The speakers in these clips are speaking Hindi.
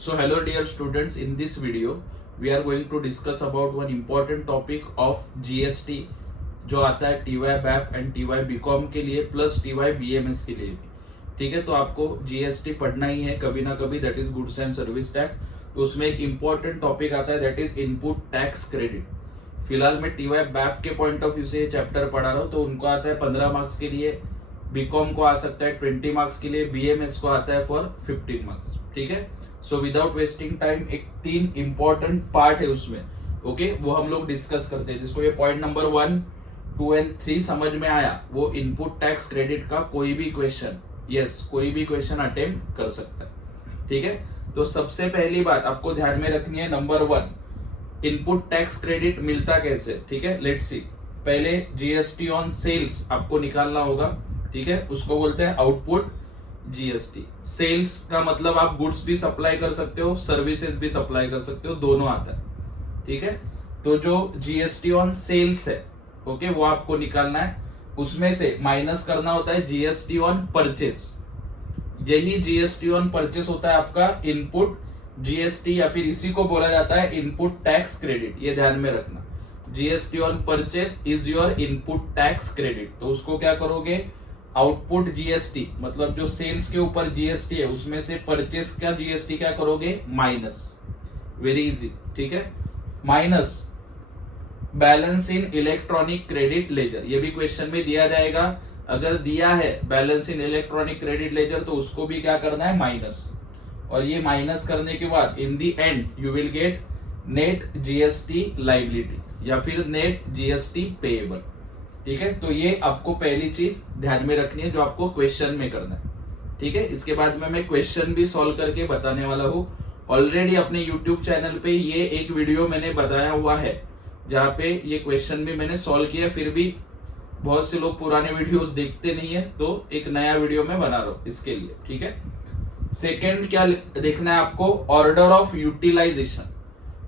So hello dear students, in this video we are going to discuss about one important topic of GST जो आता है TY BAF and TY BCom के लिए प्लस TY BMS के लिए भी। ठीक है, तो आपको GST पढ़ना ही है कभी ना कभी, that is goods and service tax. तो उसमें एक इंपॉर्टेंट टॉपिक आता है that is input tax credit. फिलहाल मैं TY BAF के पॉइंट ऑफ व्यू से ये चैप्टर पढ़ा रहा हूँ, तो उनको आता है 15 मार्क्स के लिए, बीकॉम को आ सकता है 20 मार्क्स के लिए, BMS को आता है फॉर 15 मार्क्स। ठीक है, सो विदाउट वेस्टिंग टाइम एक 3 इंपॉर्टेंट पार्ट है उसमें, ओके वो हम लोग डिस्कस करते हैं। जिसको ये पॉइंट नंबर 1, 2 एंड 3 समझ में आया, वो इनपुट टैक्स क्रेडिट का कोई भी क्वेश्चन, यस कोई भी क्वेश्चन अटेम्प्ट कर सकता है। ठीक है, तो सबसे पहली बात आपको ध्यान में रखनी है, नंबर 1 इनपुट टैक्स क्रेडिट मिलता कैसे। ठीक है, लेट्स सी। पहले जीएसटी ऑन सेल्स आपको निकालना होगा। ठीक है, उसको बोलते हैं आउटपुट जीएसटी। सेल्स का मतलब आप गुड्स भी सप्लाई कर सकते हो, सर्विसेज भी सप्लाई कर सकते हो, दोनों आता है। ठीक है, तो जो जीएसटी ऑन सेल्स है, ओके वो आपको निकालना है। उसमें से माइनस करना होता है जीएसटी ऑन परचेस। यही जीएसटी ऑन परचेस होता है आपका इनपुट जीएसटी, या फिर इसी को बोला जाता है इनपुट टैक्स क्रेडिट। ये ध्यान में रखना, GST on purchase is your input tax credit. तो उसको क्या करोगे, आउटपुट जीएसटी मतलब जो सेल्स के ऊपर जीएसटी है उसमें से परचेस का जीएसटी क्या करोगे, माइनस। Very easy. ठीक है, माइनस बैलेंस इन इलेक्ट्रॉनिक क्रेडिट लेजर। ये भी क्वेश्चन में दिया जाएगा, अगर दिया है बैलेंस इन इलेक्ट्रॉनिक क्रेडिट लेजर तो उसको भी क्या करना है, माइनस। और ये माइनस करने के बाद in the end you will get net GST liability या फिर नेट जीएसटी पेएबल। ठीक है, तो ये आपको पहली चीज ध्यान में रखनी है जो आपको क्वेश्चन में करना है। ठीक है, इसके बाद में मैं क्वेश्चन भी सॉल्व करके बताने वाला हूँ। ऑलरेडी अपने यूट्यूब चैनल पे ये एक वीडियो मैंने बताया हुआ है जहाँ पे ये क्वेश्चन भी मैंने सॉल्व किया, फिर भी बहुत से लोग पुराने वीडियोस देखते नहीं है, तो एक नया वीडियो मैं बना रहा हूँ इसके लिए। ठीक है, सेकेंड क्या देखना है आपको, order of utilization.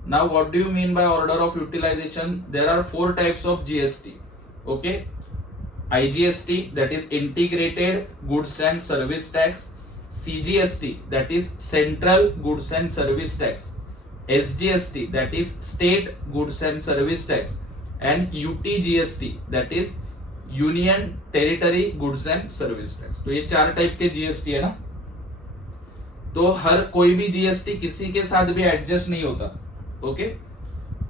Now what do you mean by order of utilization? There are 4 types of GST. Okay, IGST that is integrated goods and service tax, CGST that is central goods and service tax, SGST that is state goods and service tax, and UTGST that is union territory goods and service tax। तो ये 4 टाइप के जीएसटी है ना। तो हर कोई भी जीएसटी किसी के साथ भी एडजस्ट नहीं होता। ओके,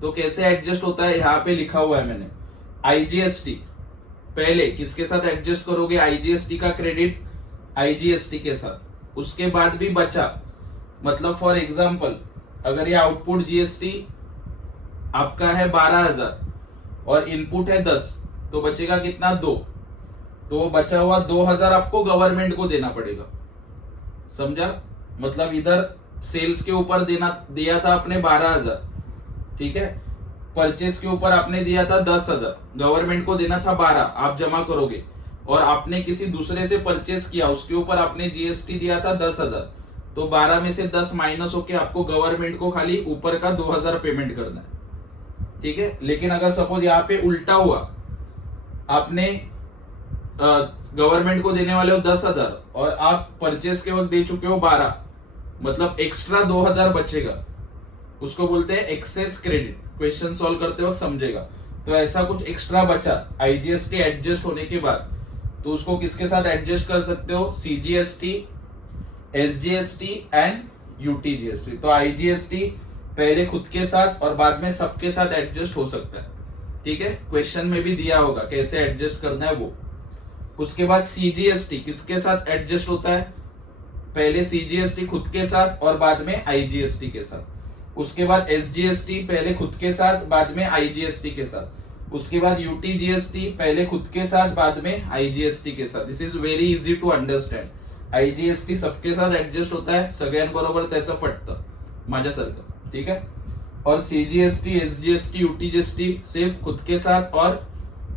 तो कैसे एडजस्ट होता है यहाँ पे लिखा हुआ है मैंने। आईजीएसटी पहले किसके साथ एडजस्ट करोगे, आईजीएसटी का क्रेडिट आईजीएसटी के साथ। उसके बाद भी बचा, मतलब फॉर एग्जांपल अगर ये आउटपुट जीएसटी आपका है 12,000 और इनपुट है 10, तो बचेगा कितना, 2। तो वो बचा हुआ 2,000 आपको गवर्नमेंट को देना पड़ेगा। समझा, मतलब इधर सेल्स के ऊपर दिया था आपने 12,000, ठीक है, परचेस के ऊपर आपने दिया था 10,000, गवर्नमेंट को देना था 12, आप जमा करोगे। और आपने किसी दूसरे से परचेस किया, उसके ऊपर आपने जीएसटी दिया था 10,000, तो 12 में से 10 माइनस होके आपको गवर्नमेंट को खाली ऊपर का 2,000 पेमेंट करना है। ठीक है, लेकिन अगर सपोज यहाँ पे उल्टा हुआ, आपने गवर्नमेंट को देने वाले हो 10,000 और आप परचेस के वक्त दे चुके हो 12, मतलब एक्स्ट्रा 2,000 बचेगा, उसको बोलते हैं एक्सेस क्रेडिट। क्वेश्चन सॉल्व करते वक्त समझेगा। तो ऐसा कुछ एक्स्ट्रा बचा आईजीएसटी एडजस्ट होने के बाद, तो उसको किसके साथ एडजस्ट कर सकते हो, सीजीएसटी, एसजीएसटी एंड यूटीजीएसटी। तो आईजीएसटी पहले खुद के साथ और बाद में सबके साथ एडजस्ट हो सकता है। ठीक है, क्वेश्चन में भी दिया होगा कैसे एडजस्ट करना है वो। उसके बाद सीजीएसटी किसके साथ एडजस्ट होता है, पहले सीजीएसटी खुद के साथ और बाद में आईजीएसटी के साथ। उसके बाद एसजीएसटी पहले खुद के साथ बाद में आईजीएसटी के साथ। उसके बाद यूटीजीएसटी पहले खुद के साथ बाद में आईजीएसटी के साथ। This is very easy to understand. IGST सबके साथ एडजस्ट होता है, सगळ्यांबरोबर त्याचं पटतं माझ्यासारखं। ठीक है, और सीजीएसटी, एसजीएसटी, यूटीजीएसटी सिर्फ खुद के साथ और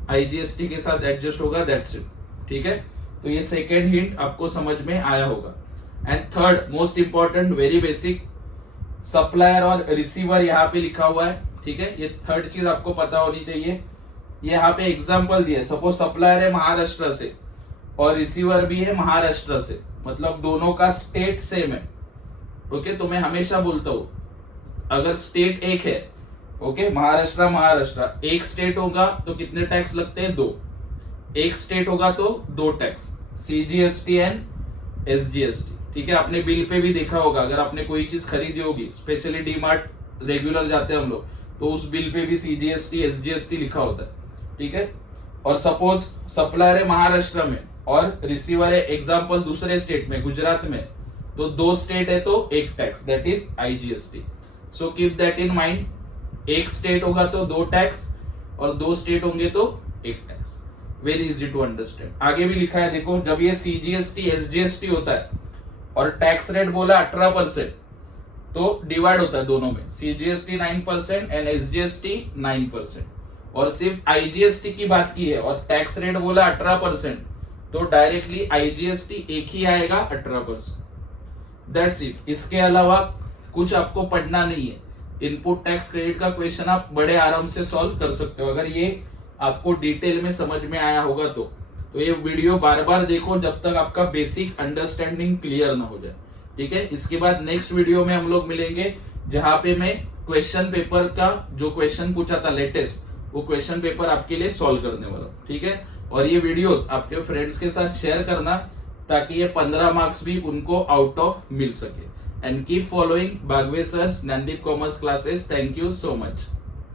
आईजीएसटी के साथ एडजस्ट होगा, दैट्स इट। ठीक है, तो ये सेकेंड हिंट आपको समझ में आया होगा। And third most important, very basic, supplier और रिसीवर यहाँ पे लिखा हुआ है। ठीक है, ये थर्ड चीज आपको पता होनी चाहिए। ये यहाँ पे एग्जांपल दिया है, सपोज सप्लायर है महाराष्ट्र से और रिसीवर भी है महाराष्ट्र से, मतलब दोनों का स्टेट सेम है। ओके, तो मैं हमेशा बोलता हूं अगर स्टेट एक है, ओके, महाराष्ट्र एक स्टेट होगा तो कितने टैक्स लगते हैं? 2। एक स्टेट होगा तो 2 टैक्स, सीजीएसटी एंड एसजीएसटी। ठीक है, आपने बिल पे भी देखा होगा, अगर आपने कोई चीज खरीदी होगी, स्पेशली डीमार्ट रेगुलर जाते हैं हम लोग, तो उस बिल पे भी सीजीएसटी एसजीएसटी लिखा होता है। ठीक है, और सपोज सप्लायर है महाराष्ट्र में और रिसीवर है एग्जाम्पल दूसरे स्टेट में, गुजरात में, तो 2 स्टेट है तो 1 tax, that is IGST. So keep that in mind, एक स्टेट होगा तो 2 टैक्स और 2 स्टेट होंगे तो 1 tax. Very easy to understand. आगे भी लिखा है देखो, जब ये सीजीएसटी एसजीएसटी होता है और टैक्स रेट बोला 18%, तो डिवाइड होता है दोनों में, सीजीएसटी 9% एंड एसजीएसटी 9%। और सिर्फ आईजीएसटी की बात की है और टैक्स रेट बोला 18%, तो डायरेक्टली आईजीएसटी एक ही आएगा 18%। That's it. इसके अलावा कुछ आपको पढ़ना नहीं है। इनपुट टैक्स क्रेडिट का क्वेश्चन आप बड़े आराम से सॉल्व कर सकते हो अगर ये आपको डिटेल में समझ में आया होगा तो ये वीडियो बार बार देखो जब तक आपका बेसिक अंडरस्टैंडिंग क्लियर ना हो जाए। ठीक है, इसके बाद नेक्स्ट वीडियो में हम लोग मिलेंगे जहां पे मैं क्वेश्चन पेपर का जो क्वेश्चन पूछा था लेटेस्ट, वो क्वेश्चन पेपर आपके लिए सॉल्व करने वाला हूं। ठीक है, और ये वीडियोस आपके फ्रेंड्स के साथ शेयर करना ताकि ये 15 मार्क्स भी उनको आउट ऑफ मिल सके। And keep following Bagwe sir's Gyandeep commerce classes. Thank you so much.